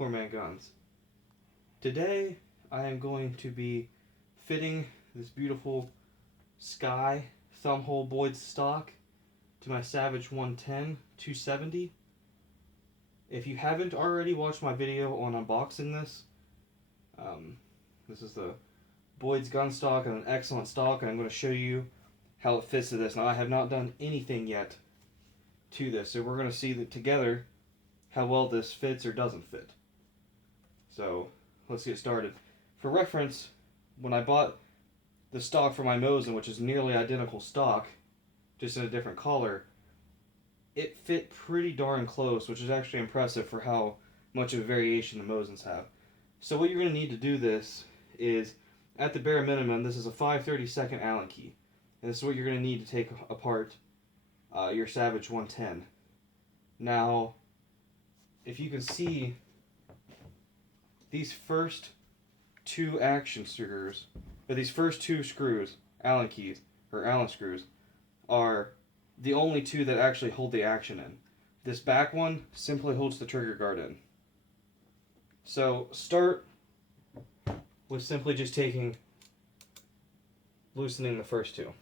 Poor Man Guns. Today I am going to be fitting this beautiful Sky Thumbhole Boyds stock to my Savage 110 270. If you haven't already watched my video on unboxing this, this is the Boyds gun stock and an excellent stock, and I'm going to show you how it fits to this. Now I have not done anything yet to this, so we're going to see that together how well this fits or doesn't fit. So let's get started. For reference, when I bought the stock for my Mosin, which is nearly identical stock, just in a different color, it fit pretty darn close, which is actually impressive for how much of a variation the Mosins have. So what you're going to need to do this is, at the bare minimum, this is a 5/32 Allen key. And this is what you're going to need to take apart your Savage 110. Now, if you can see, these first two action screws, or these first two screws, Allen keys, or Allen screws, are the only two that actually hold the action in. This back one simply holds the trigger guard in. So start with simply just loosening the first two.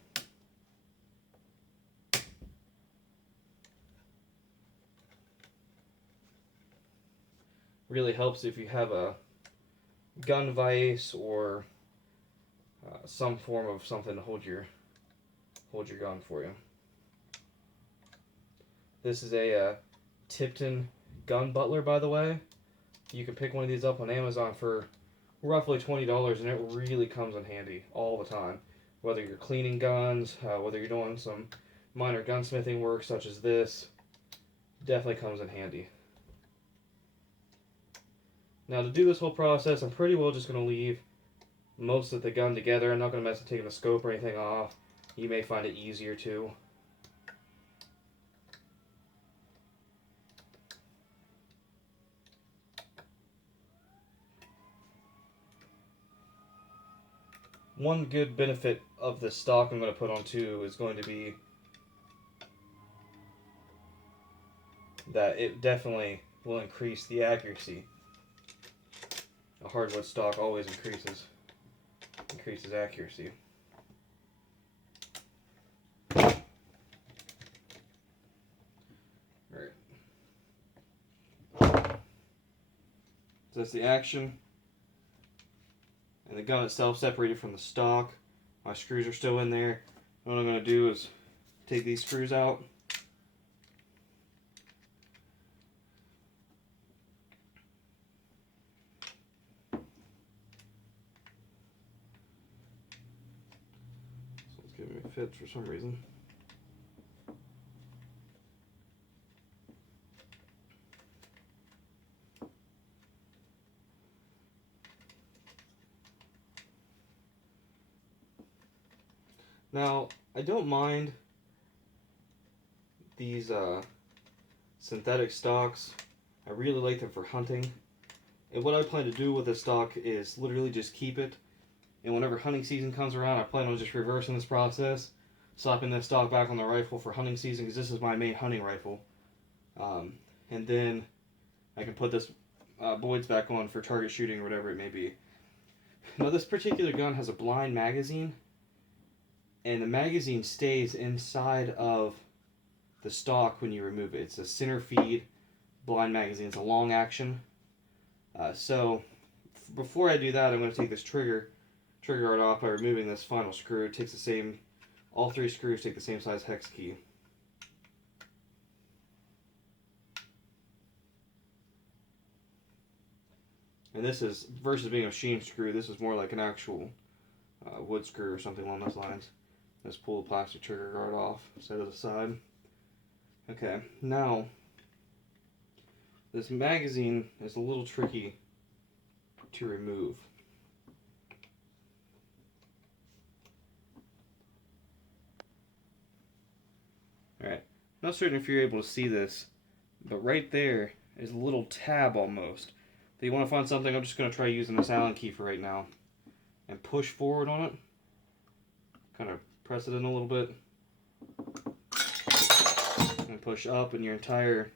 Really helps if you have a gun vise or some form of something to hold your gun for you. This is a Tipton gun butler, by the way. You can pick one of these up on Amazon for roughly $20, and it really comes in handy all the time. Whether you're cleaning guns, whether you're doing some minor gunsmithing work such as this, definitely comes in handy. Now to do this whole process, I'm pretty well just going to leave most of the gun together. I'm not going to mess with taking the scope or anything off. You may find it easier to. One good benefit of the stock I'm going to put on too is going to be that it definitely will increase the accuracy. A hardwood stock always increases accuracy. Alright. So that's the action. And the gun itself separated from the stock. My screws are still in there. What I'm going to do is take these screws out. So it's giving me a fit for some reason. Now, I don't mind these synthetic stocks. I really like them for hunting. And what I plan to do with this stock is literally just keep it. And whenever hunting season comes around, I plan on just reversing this process, slapping this stock back on the rifle for hunting season, because this is my main hunting rifle. And then I can put this Boyds back on for target shooting or whatever it may be. Now, this particular gun has a blind magazine. And the magazine stays inside of the stock when you remove it. It's a center feed blind magazine. It's a long action. So before I do that, I'm going to take this trigger guard off by removing this final screw. It takes all three screws take the same size hex key. And this is, versus being a machine screw, this is more like an actual wood screw or something along those lines. Let's pull the plastic trigger guard off, set it aside. Okay, now this magazine is a little tricky to remove. Alright, not certain if you're able to see this, but right there is a little tab almost. If you want to find something, I'm just going to try using this Allen key for right now. And push forward on it. Kind of press it in a little bit. And push up, and your entire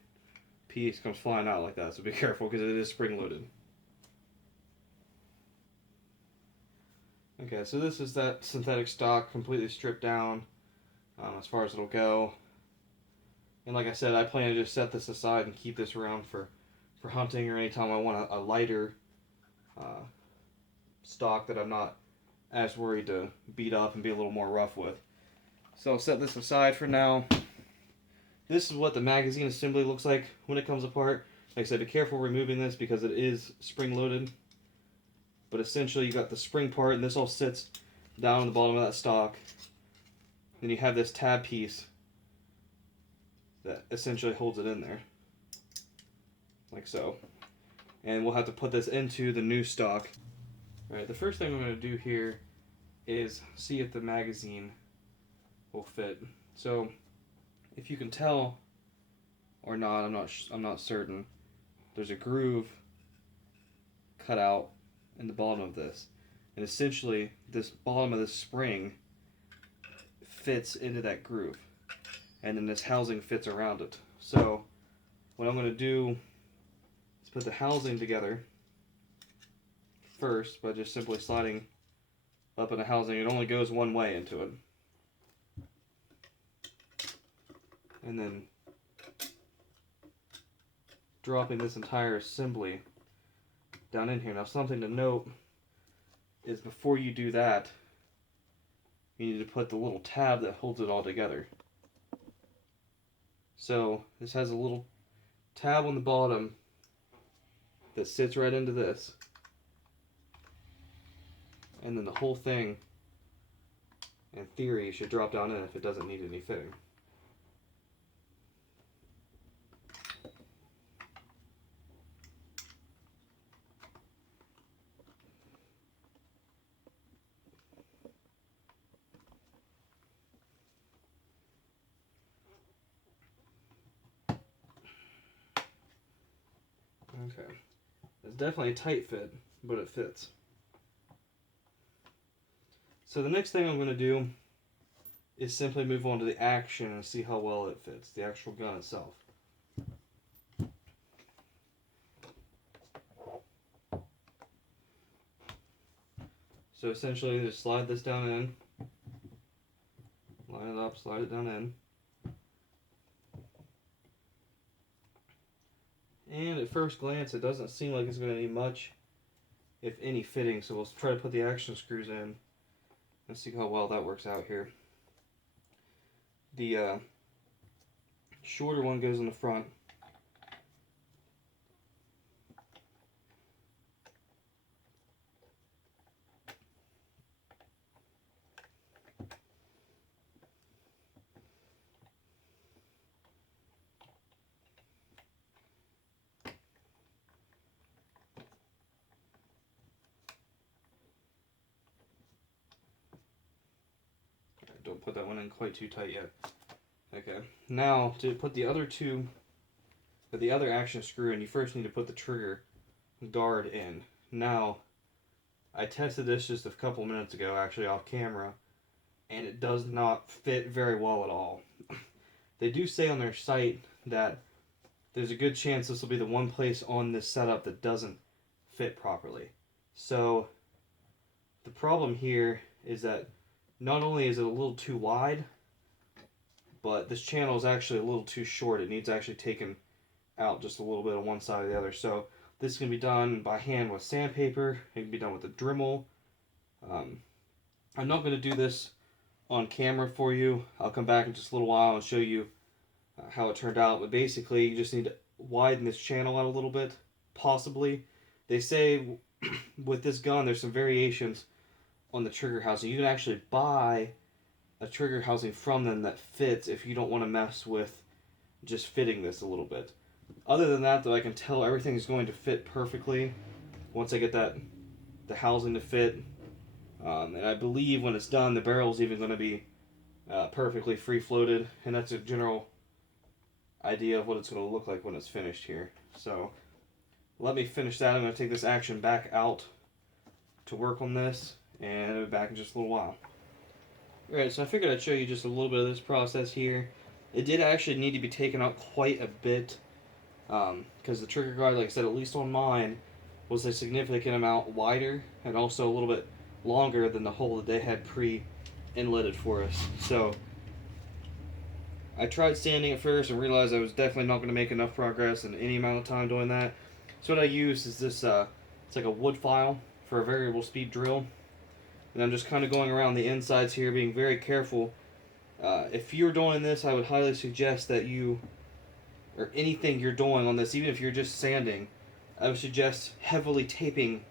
piece comes flying out like that, so be careful because it is spring loaded. Okay, so this is that synthetic stock completely stripped down as far as it'll go. And like I said, I plan to just set this aside and keep this around for hunting or anytime I want a lighter stock that I'm not as worried to beat up and be a little more rough with. So I'll set this aside for now. This is what the magazine assembly looks like when it comes apart. Like I said, be careful removing this because it is spring loaded. But essentially you got the spring part and this all sits down on the bottom of that stock. Then you have this tab piece that essentially holds it in there. Like so. And we'll have to put this into the new stock. Alright, the first thing I'm going to do here is see if the magazine will fit. So if you can tell or not, I'm not certain. There's a groove cut out in the bottom of this, and essentially this bottom of this spring fits into that groove, and then this housing fits around it. So what I'm going to do is put the housing together first by just simply sliding up in the housing. It only goes one way into it. And then dropping this entire assembly down in here. Now something to note is before you do that, you need to put the little tab that holds it all together. So this has a little tab on the bottom that sits right into this. And then the whole thing, in theory, should drop down in if it doesn't need any fitting. Okay, it's definitely a tight fit, but it fits. So the next thing I'm going to do is simply move on to the action and see how well it fits, the actual gun itself. So essentially just slide this down in, line it up, slide it down in. And at first glance, it doesn't seem like it's going to need much, if any, fitting. So we'll try to put the action screws in and see how well that works out here. The shorter one goes in the front. Don't put that one in quite too tight yet. Okay, now to put the other two, the other action screw in, you first need to put the trigger guard in. Now, I tested this just a couple minutes ago, actually off camera, and it does not fit very well at all. They do say on their site that there's a good chance this will be the one place on this setup that doesn't fit properly. So, the problem here is that not only is it a little too wide, but this channel is actually a little too short. It needs actually taken out just a little bit on one side or the other. So this can be done by hand with sandpaper. It can be done with a Dremel. I'm not going to do this on camera for you. I'll come back in just a little while and show you how it turned out. But basically, you just need to widen this channel out a little bit, possibly. They say with this gun, there's some variations on the trigger housing. You can actually buy a trigger housing from them that fits if you don't want to mess with just fitting this a little bit. Other than that, though, I can tell everything is going to fit perfectly once I get the housing to fit. And I believe when it's done, the barrel is even going to be perfectly free-floated, and that's a general idea of what it's going to look like when it's finished here. So let me finish that. I'm going to take this action back out to work on this, and I'll be back in just a little while. Alright, so I figured I'd show you just a little bit of this process here. It did actually need to be taken out quite a bit. because the trigger guard, like I said, at least on mine, was a significant amount wider and also a little bit longer than the hole that they had pre-inletted for us. So I tried sanding at first and realized I was definitely not going to make enough progress in any amount of time doing that. So what I use is this, it's like a wood file for a variable speed drill. And I'm just kind of going around the insides here, being very careful. If you're doing this, I would highly suggest that you, or anything you're doing on this, even if you're just sanding, I would suggest heavily taping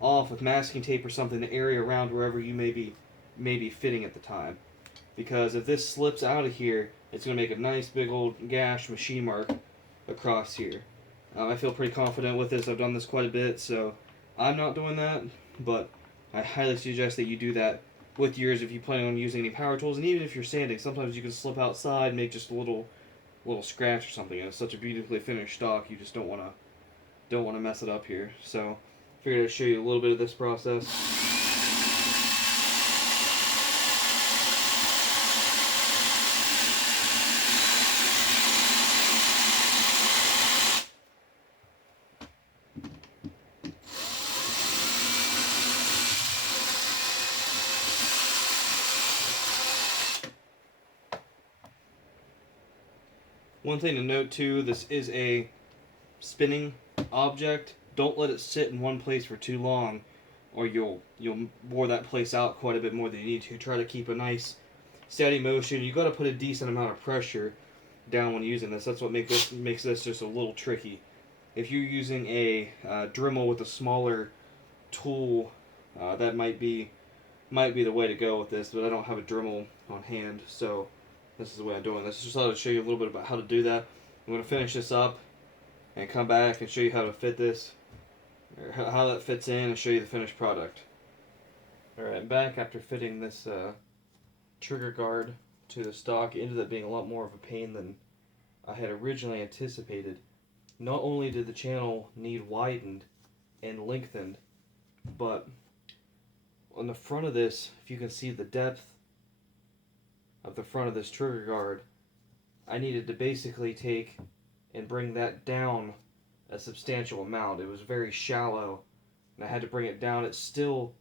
off with masking tape or something the area around wherever you may be fitting at the time. Because if this slips out of here, it's going to make a nice big old gash machine mark across here. I feel pretty confident with this. I've done this quite a bit, so I'm not doing that, but I highly suggest that you do that with yours if you plan on using any power tools. And even if you're sanding, sometimes you can slip outside and make just a little scratch or something. And it's such a beautifully finished stock, you just don't want to mess it up here. So I figured I'd show you a little bit of this process. One thing to note too, this is a spinning object. Don't let it sit in one place for too long, or you'll bore that place out quite a bit more than you need to. Try to keep a nice steady motion. You got to put a decent amount of pressure down when using this. That's what makes this just a little tricky. If you're using a Dremel with a smaller tool, that might be the way to go with this. But I don't have a Dremel on hand, so this is the way I'm doing this. Just thought I'd show you a little bit about how to do that. I'm going to finish this up and come back and show you how to fit this, or how that fits in, and show you the finished product. Alright, back after fitting this trigger guard to the stock. It ended up being a lot more of a pain than I had originally anticipated. Not only did the channel need widened and lengthened, but on the front of this, if you can see the depth of the front of this trigger guard, I needed to basically take and bring that down a substantial amount. It was very shallow, and I had to bring it down. It still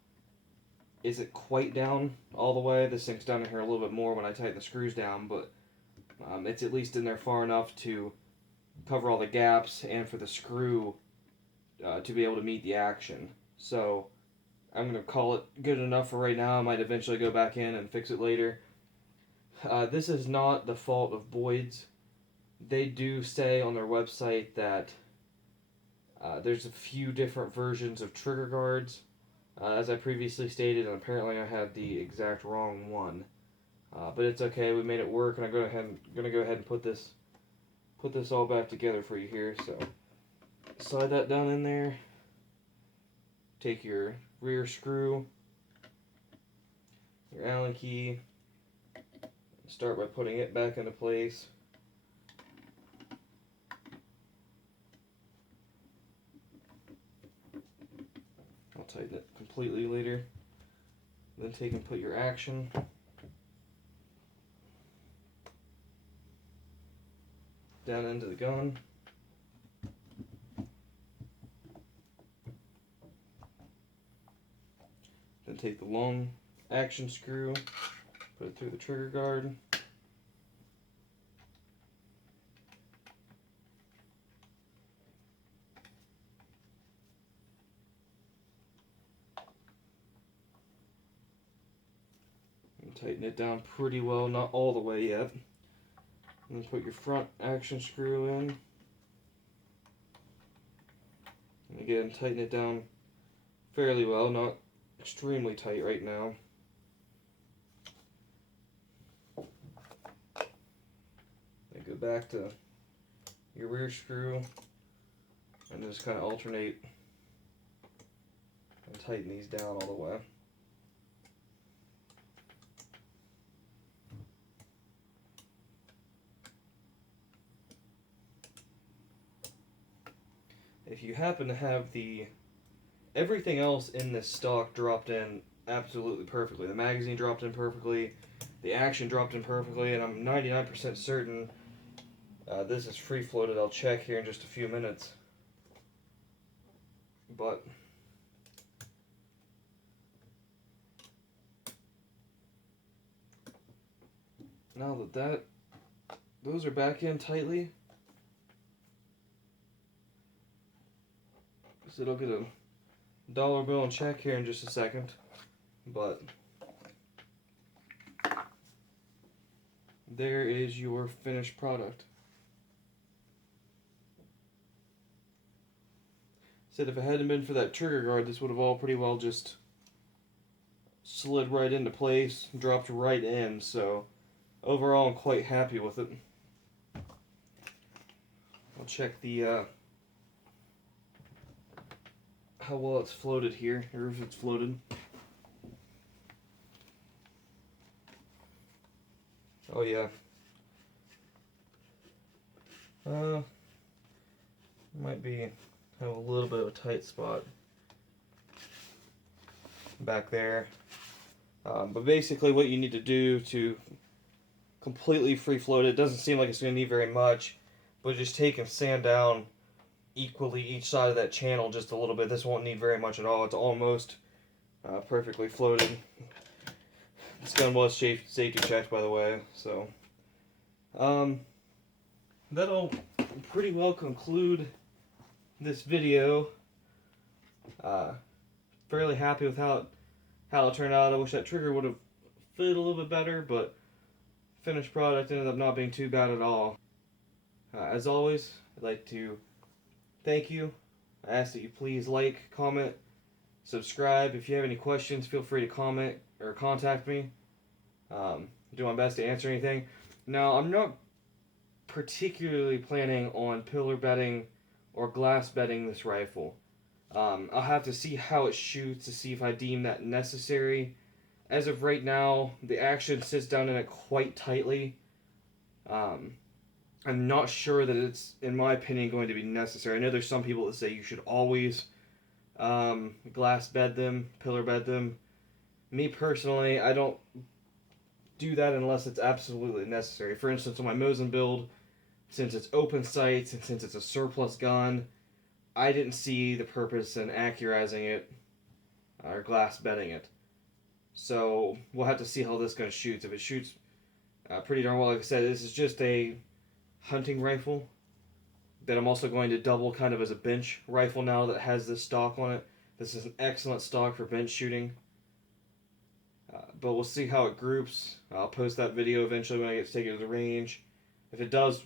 isn't quite down all the way. This thing's down in here a little bit more when I tighten the screws down, but it's at least in there far enough to cover all the gaps and for the screw to be able to meet the action. So I'm going to call it good enough for right now. I might eventually go back in and fix it later. This is not the fault of Boyds. They do say on their website that there's a few different versions of trigger guards, as I previously stated, and apparently I had the exact wrong one. But it's okay, we made it work, and I'm going to go ahead and put this all back together for you here. So slide that down in there. Take your rear screw, your Allen key. Start by putting it back into place. I'll tighten it completely later. Then take and put your action. Down into the gun. Then take the long action screw, put it through the trigger guard. And tighten it down pretty well, not all the way yet. And then put your front action screw in. And again, tighten it down fairly well, not extremely tight right now. Then go back to your rear screw and just kind of alternate and tighten these down all the way. If you happen to have everything else in this stock dropped in absolutely perfectly. The magazine dropped in perfectly, the action dropped in perfectly, and I'm 99% certain This is free floated. I'll check here in just a few minutes. But now that those are back in tightly, so I'll get a dollar bill and check here in just a second. But there is your finished product. Said if it hadn't been for that trigger guard, this would have all pretty well just slid right into place, dropped right in. So overall, I'm quite happy with it. I'll check the how well it's floated here, or if it's floated. Oh yeah. Might be have a little bit of a tight spot back there. But basically what you need to do to completely free float it, doesn't seem like it's going to need very much, but just take and sand down equally each side of that channel just a little bit. This won't need very much at all. It's almost perfectly floated. This gun was safety checked, by the way, so that'll pretty well conclude this video. Fairly happy with how it turned out. I wish that trigger would have fit a little bit better, but finished product ended up not being too bad at all. As always, I'd like to thank you. I ask that you please like, comment, subscribe. If you have any questions, feel free to comment or contact me. Do my best to answer anything. Now, I'm not particularly planning on pillar bedding or glass bedding this rifle. I'll have to see how it shoots to see if I deem that necessary. As of right now, the action sits down in it quite tightly. I'm not sure that it's, in my opinion, going to be necessary. I know there's some people that say you should always glass bed them, pillar bed them. Me personally, I don't do that unless it's absolutely necessary. For instance, on my Mosin build, since it's open sights and since it's a surplus gun, I didn't see the purpose in accurizing it or glass bedding it. So we'll have to see how this gun shoots. If it shoots pretty darn well, like I said, this is just a hunting rifle that I'm also going to double kind of as a bench rifle now that has this stock on it. This is an excellent stock for bench shooting. But we'll see how it groups. I'll post that video eventually when I get to take it to the range. If it does,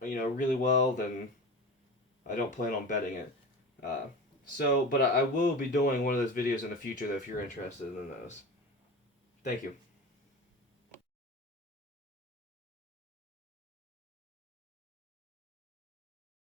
really well, then I don't plan on bedding it. But I will be doing one of those videos in the future, though, if you're interested in those. Thank you.